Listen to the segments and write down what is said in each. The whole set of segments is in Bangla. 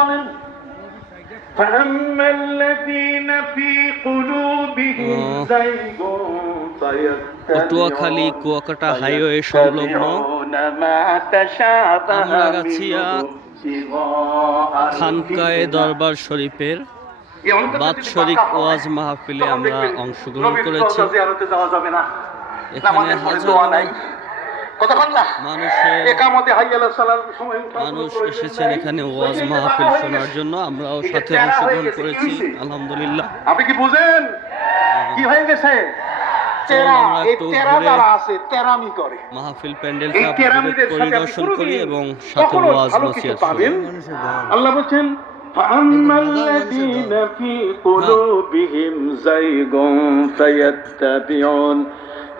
বলেন فأما الذين في قلوبهم زيغ পটুয়াখালী কুয়াকাটা হাইওয়ে সংলগ্ন আমরাগাছিয়া খানকায়ে দরবার শরীফের বাৎসরিক ওয়াজ মাহফিলে আমরা অংশগ্রহণ করেছি। এখানে মানুষ এসেছেন এখানে ওয়াজ মাহফিল শোনার জন্য। আমরাও সাথে অংশগ্রহণ করেছি আলহামদুলিল্লাহ। আপনি কি বুঝেন কি হয়ে গেছে? মাহফিল প্যান্ডেলটা পরিদর্শন করি এবং সাথে ওয়াজ নসিহত শুনি। আল্লাহ বলেন فأما الذين في قلوبهم زيغ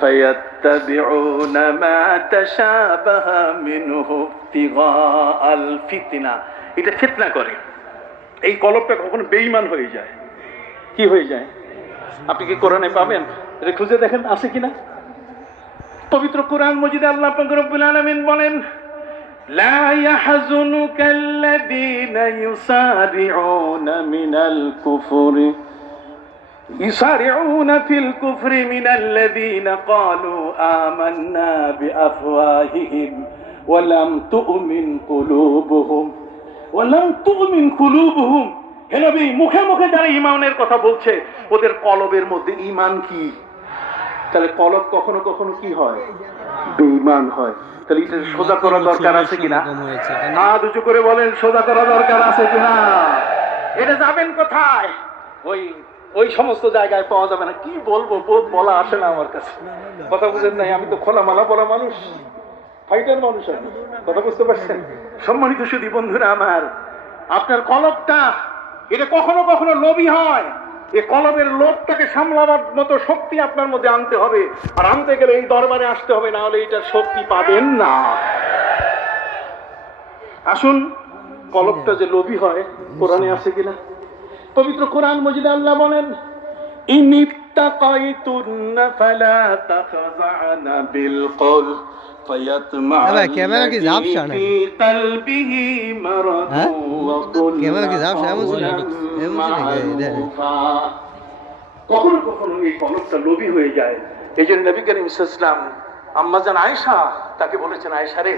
فيتبعون ما تشابه منه ابتغاء الفتنة। এটা ফিতনা করে। এই কলবটা কখনো বেঈমান হয়ে যায়। কি হয়ে যায়? আপনি কি কোরআনে পাবেন? এটা খুঁজে দেখেন আছে কিনা। পবিত্র কোরআন মজিদে আল্লাহ পাক রব্বুল আলামিন বলেন লা ইয়াহজুনুকাল্লাযীনা ইউসারিউনা ফিল কুফরি মিনাল্লাযীনা ক্বালু আমান্না বিআফওয়াহিহিম ওয়া লাম তুমিন কুলুবুহুম। হে নবী, মুখে মুখে যারা ঈমানের কথা বলছে ওদের কলবের মধ্যে ঈমান কি? তাহলে কলব কখনো কখনো কি হয়? বেঈমান হয়। তাহলে এটা সোজা করা দরকার আছে কিনা? হাত উঁচু করে বলেন সোজা করা দরকার আছে কিনা? এটা যাবেন কোথায়? ওই সমস্ত জায়গায় পাওয়া যাবে না। কি বলবো, বোধ বলা আসে না আমার কাছে। কথা বুঝেন নাই? আমি তো খোলামালা বলা মানুষ, ফাইটার মানুষ। কথা বুঝতে পারছেন? সম্মানিত সুধী বন্ধুরা আমার, আপনার কলবটা এটা কখনো কখনো লোভী হয়। এই কলবের লোভটাকে সামলাবার মতো শক্তি আপনার মধ্যে আনতে হবে। আর আনতে গেলে এই দরবারে আসতে হবে, না হলে এটার শক্তি পাবেন না। আসুন, কলবটা যে লোভী হয় কোরআনে আছে কিনা? পবিত্র কোরআন মজিদে আল্লাহ বলেন ইনিত্তাকাইতুন্না ফালা তাখযা'না বিল কওল ক্যামেরা কি ঝাপসা না? ক্যামেরা কি ঝাপসা? কখনো কখনো এই কলবটা লোভী হয়ে যায়। এই জন্য নবী করিম সাল্লাল্লাহু আলাইহি ওয়াসাল্লাম আম্মাজান আয়েশা তাকে বলেছেন, আয়েশা রে,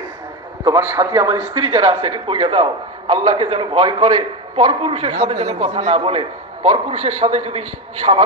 তোমার সাথী আমার স্ত্রী যারা আছে এটা কইয়া দাও, আল্লাহকে যেন ভয় করে, পরপুরুষের সাথে যেন কথা না বলে। পরপুরুষের সাথে যদি স্বাভাবিক